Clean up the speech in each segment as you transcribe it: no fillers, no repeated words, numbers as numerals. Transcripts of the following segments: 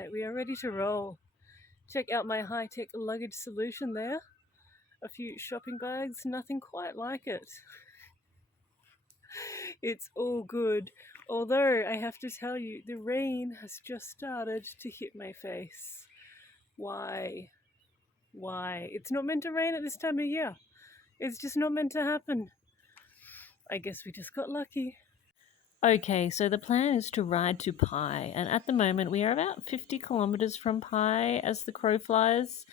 Alright, we are ready to roll. Check out my high-tech luggage solution there. A few shopping bags, nothing quite like it. It's all good. Although, I have to tell you, the rain has just started to hit my face. Why? Why? It's not meant to rain at this time of year. It's just not meant to happen. I guess we just got lucky. Okay, so the plan is to ride to Pi, and at the moment we are about 50 kilometers from Pi as the crow flies.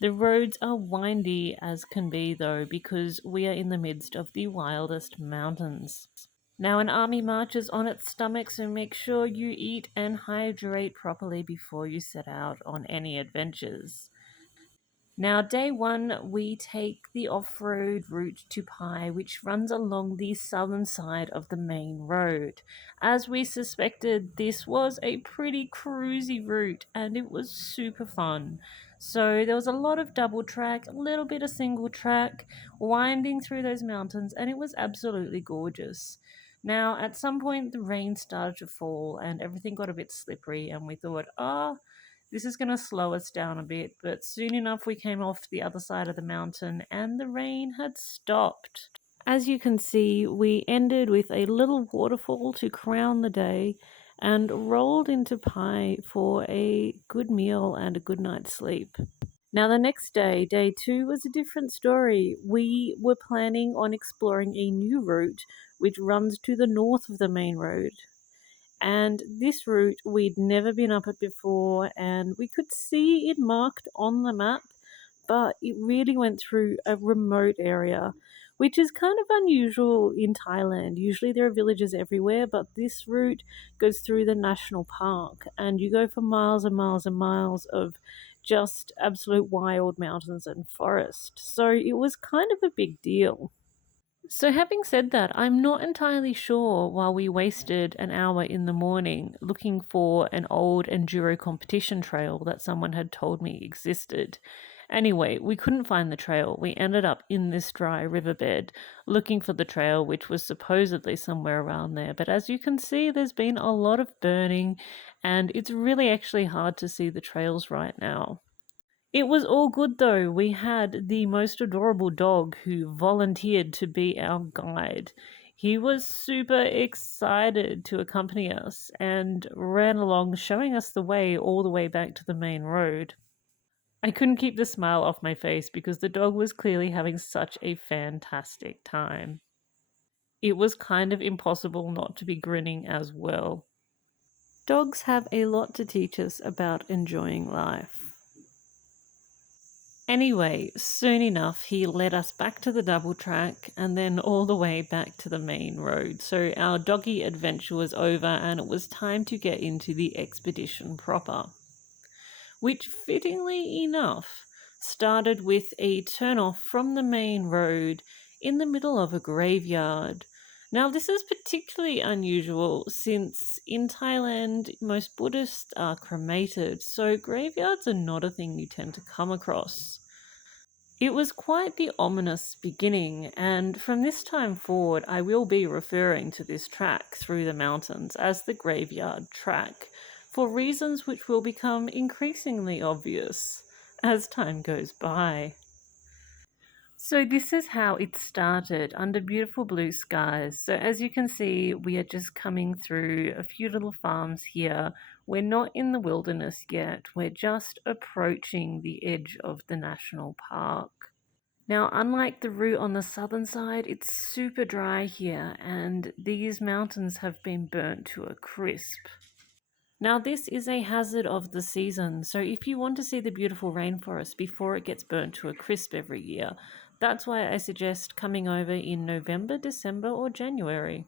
The roads are windy as can be, though, because we are in the midst of the wildest mountains. Now, an army marches on its stomach, so make sure you eat and hydrate properly before you set out on any adventures. Now, day one, we take the off-road route to Pi, which runs along the southern side of the main road. As we suspected, this was a pretty cruisy route, and it was super fun. So there was a lot of double track, a little bit of single track, winding through those mountains, and it was absolutely gorgeous. Now, at some point, the rain started to fall, and everything got a bit slippery, and we thought, this is going to slow us down a bit, but soon enough we came off the other side of the mountain and the rain had stopped. As you can see, we ended with a little waterfall to crown the day and rolled into Pi for a good meal and a good night's sleep. Now, the next day, day two, was a different story. We were planning on exploring a new route which runs to the north of the main road. And this route, we'd never been up it before, and we could see it marked on the map, but it really went through a remote area, which is kind of unusual in Thailand. Usually there are villages everywhere, but this route goes through the national park, and you go for miles and miles and miles of just absolute wild mountains and forest. So it was kind of a big deal. So, having said that, I'm not entirely sure why we wasted an hour in the morning looking for an old enduro competition trail that someone had told me existed. Anyway, we couldn't find the trail. We ended up in this dry riverbed looking for the trail, which was supposedly somewhere around there. But as you can see, there's been a lot of burning, and it's really actually hard to see the trails right now. It was all good though. We had the most adorable dog who volunteered to be our guide. He was super excited to accompany us and ran along, showing us the way all the way back to the main road. I couldn't keep the smile off my face because the dog was clearly having such a fantastic time. It was kind of impossible not to be grinning as well. Dogs have a lot to teach us about enjoying life. Anyway, soon enough, he led us back to the double track and then all the way back to the main road. So our doggy adventure was over and it was time to get into the expedition proper, which fittingly enough started with a turnoff from the main road in the middle of a graveyard. Now, this is particularly unusual since in Thailand, most Buddhists are cremated, so graveyards are not a thing you tend to come across. It was quite the ominous beginning, and from this time forward, I will be referring to this track through the mountains as the Graveyard Track, for reasons which will become increasingly obvious as time goes by. So this is how it started, under beautiful blue skies. So as you can see, we are just coming through a few little farms here. We're not in the wilderness yet. We're just approaching the edge of the national park. Now, unlike the route on the southern side, it's super dry here, and these mountains have been burnt to a crisp. Now, this is a hazard of the season, so if you want to see the beautiful rainforest before it gets burnt to a crisp every year, that's why I suggest coming over in November, December, or January.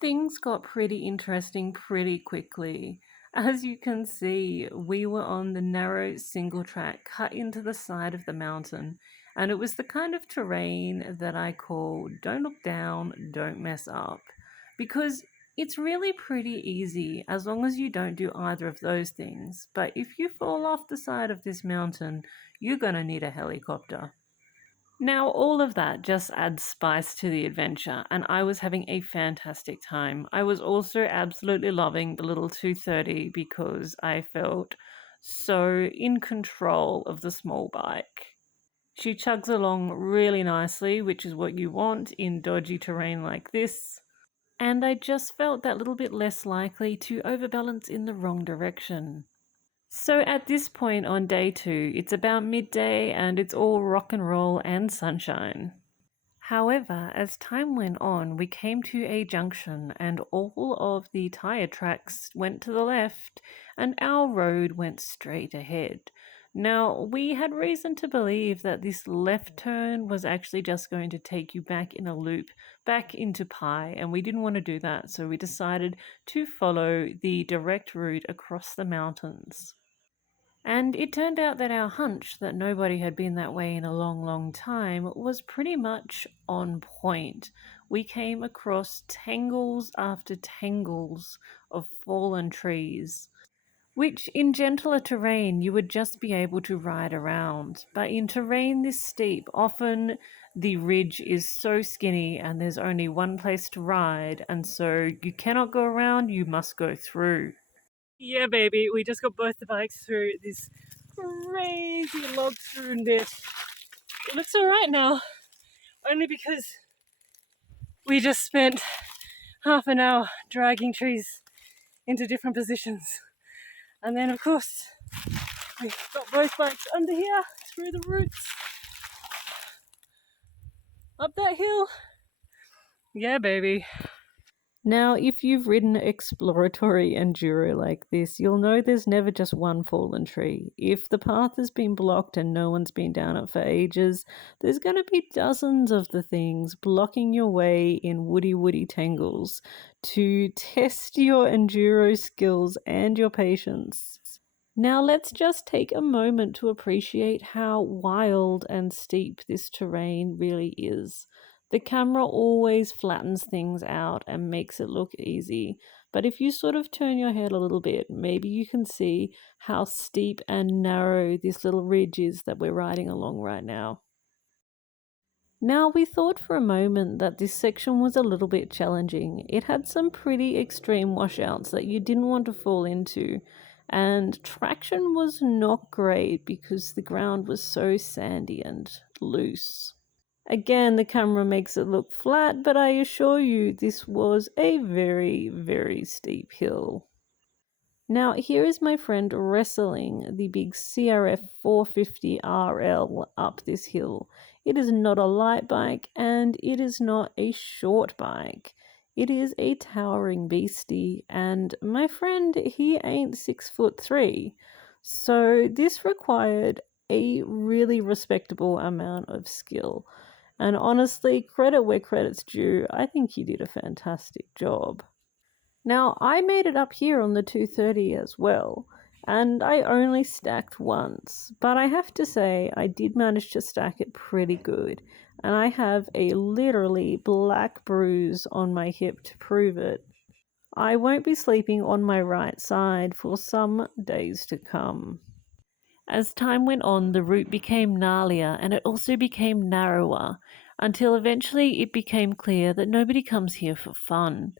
Things got pretty interesting pretty quickly. As you can see, we were on the narrow single track cut into the side of the mountain, and it was the kind of terrain that I call don't look down, don't mess up, because it's really pretty easy as long as you don't do either of those things. But if you fall off the side of this mountain, you're gonna need a helicopter. Now, all of that just adds spice to the adventure, and I was having a fantastic time. I was also absolutely loving the little 230 because I felt so in control of the small bike. She chugs along really nicely, which is what you want in dodgy terrain like this. And I just felt that little bit less likely to overbalance in the wrong direction. So at this point on day 2, it's about midday and it's all rock and roll and sunshine. However, as time went on, we came to a junction and all of the tyre tracks went to the left and our road went straight ahead. Now, we had reason to believe that this left turn was actually just going to take you back in a loop, back into Pi, and we didn't want to do that, so we decided to follow the direct route across the mountains. And it turned out that our hunch that nobody had been that way in a long, long time was pretty much on point. We came across tangles after tangles of fallen trees, which in gentler terrain you would just be able to ride around. But in terrain this steep, often the ridge is so skinny and there's only one place to ride, and so you cannot go around, you must go through. Yeah, baby, we just got both the bikes through this crazy log strewn bit. It looks alright now, only because we just spent half an hour dragging trees into different positions. And then, of course, we got both bikes under here through the roots up that hill. Yeah, baby. Now, if you've ridden exploratory enduro like this, you'll know there's never just one fallen tree. If the path has been blocked and no one's been down it for ages, there's going to be dozens of the things blocking your way in woody tangles to test your enduro skills and your patience. Now let's just take a moment to appreciate how wild and steep this terrain really is. The camera always flattens things out and makes it look easy, but if you sort of turn your head a little bit, maybe you can see how steep and narrow this little ridge is that we're riding along right now. Now, we thought for a moment that this section was a little bit challenging. It had some pretty extreme washouts that you didn't want to fall into, and traction was not great because the ground was so sandy and loose. Again, the camera makes it look flat, but I assure you this was a very steep hill. Now, here is my friend wrestling the big CRF450RL up this hill. It is not a light bike and it is not a short bike. It is a towering beastie, and my friend, he ain't 6'3". So this required a really respectable amount of skill. And honestly, credit where credit's due, I think he did a fantastic job. Now, I made it up here on the 230 as well, and I only stacked once, but I have to say I did manage to stack it pretty good, and I have a literally black bruise on my hip to prove it. I won't be sleeping on my right side for some days to come. As time went on, the route became gnarlier and it also became narrower, until eventually it became clear that nobody comes here for fun.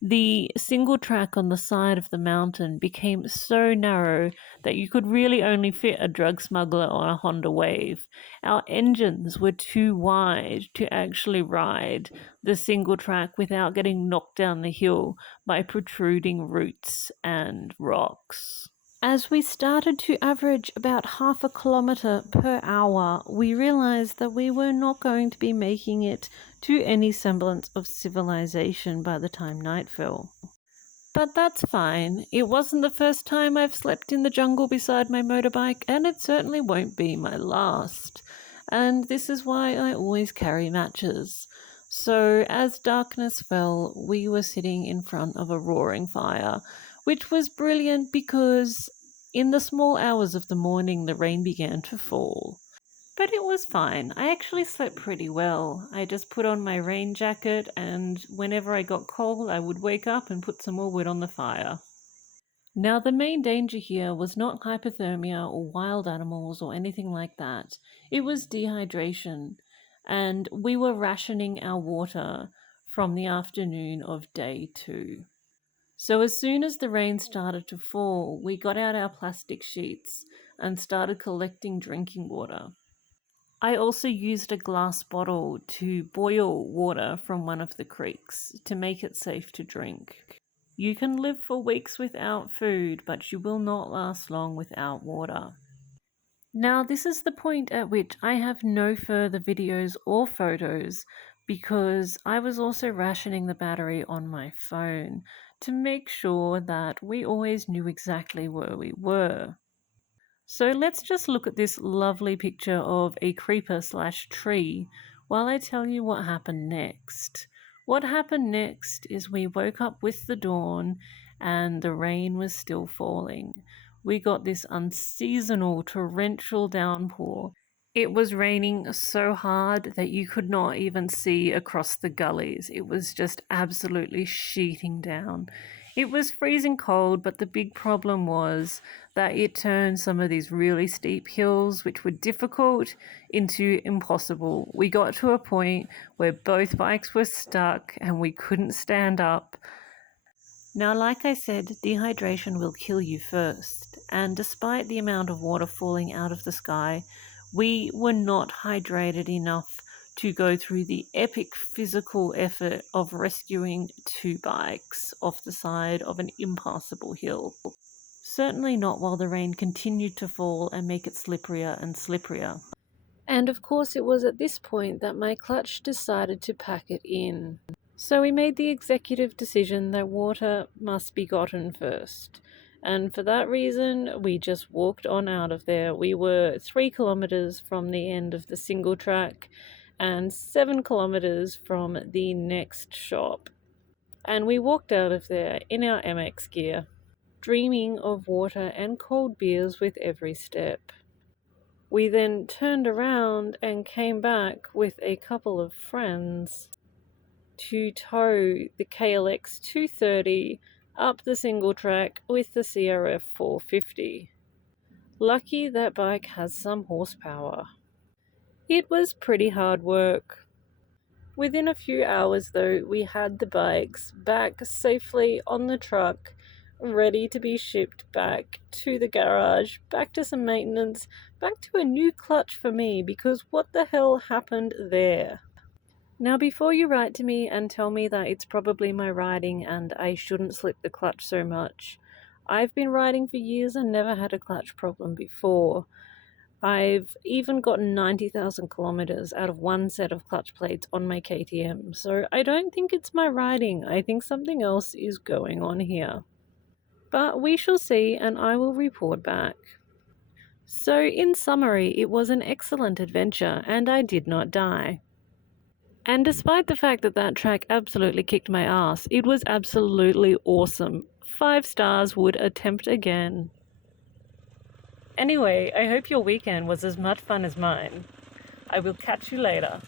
The single track on the side of the mountain became so narrow that you could really only fit a drug smuggler on a Honda Wave. Our engines were too wide to actually ride the single track without getting knocked down the hill by protruding roots and rocks. As we started to average about half a kilometre per hour, we realised that we were not going to be making it to any semblance of civilization by the time night fell. But that's fine. It wasn't the first time I've slept in the jungle beside my motorbike, and it certainly won't be my last. And this is why I always carry matches. So as darkness fell, we were sitting in front of a roaring fire, which was brilliant because in the small hours of the morning the rain began to fall. But it was fine. I actually slept pretty well. I just put on my rain jacket, and whenever I got cold I would wake up and put some more wood on the fire. Now, the main danger here was not hypothermia or wild animals or anything like that. It was dehydration. and we were rationing our water from the afternoon of day 2. So as soon as the rain started to fall, we got out our plastic sheets and started collecting drinking water. I also used a glass bottle to boil water from one of the creeks to make it safe to drink. You can live for weeks without food, but you will not last long without water. Now, this is the point at which I have no further videos or photos because I was also rationing the battery on my phone to make sure that we always knew exactly where we were. So let's just look at this lovely picture of a creeper/tree while I tell you what happened next. What happened next is we woke up with the dawn and the rain was still falling. We got this unseasonal torrential downpour. It was raining so hard that you could not even see across the gullies. It was just absolutely sheeting down. It was freezing cold, but the big problem was that it turned some of these really steep hills, which were difficult, into impossible. We got to a point where both bikes were stuck and we couldn't stand up. Now, like I said, dehydration will kill you first, and despite the amount of water falling out of the sky, we were not hydrated enough to go through the epic physical effort of rescuing 2 bikes off the side of an impassable hill. Certainly not while the rain continued to fall and make it slipperier and slipperier. And of course, it was at this point that my clutch decided to pack it in. So we made the executive decision that water must be gotten first. And for that reason, we just walked on out of there. We were 3 kilometers from the end of the single track and 7 kilometers from the next shop. And we walked out of there in our MX gear, dreaming of water and cold beers with every step. We then turned around and came back with a couple of friends to tow the KLX230 up the single track with the CRF450. Lucky that bike has some horsepower. It was pretty hard work. Within a few hours though, we had the bikes back safely on the truck, ready to be shipped back to the garage, back to some maintenance, back to a new clutch for me, because what the hell happened there? Now, before you write to me and tell me that it's probably my riding and I shouldn't slip the clutch so much, I've been riding for years and never had a clutch problem before. I've even gotten 90,000 kilometers out of one set of clutch plates on my KTM, so I don't think it's my riding. I think something else is going on here. But we shall see, and I will report back. So, in summary, it was an excellent adventure, and I did not die. And despite the fact that that track absolutely kicked my ass, it was absolutely awesome. 5 stars, would attempt again. Anyway, I hope your weekend was as much fun as mine. I will catch you later.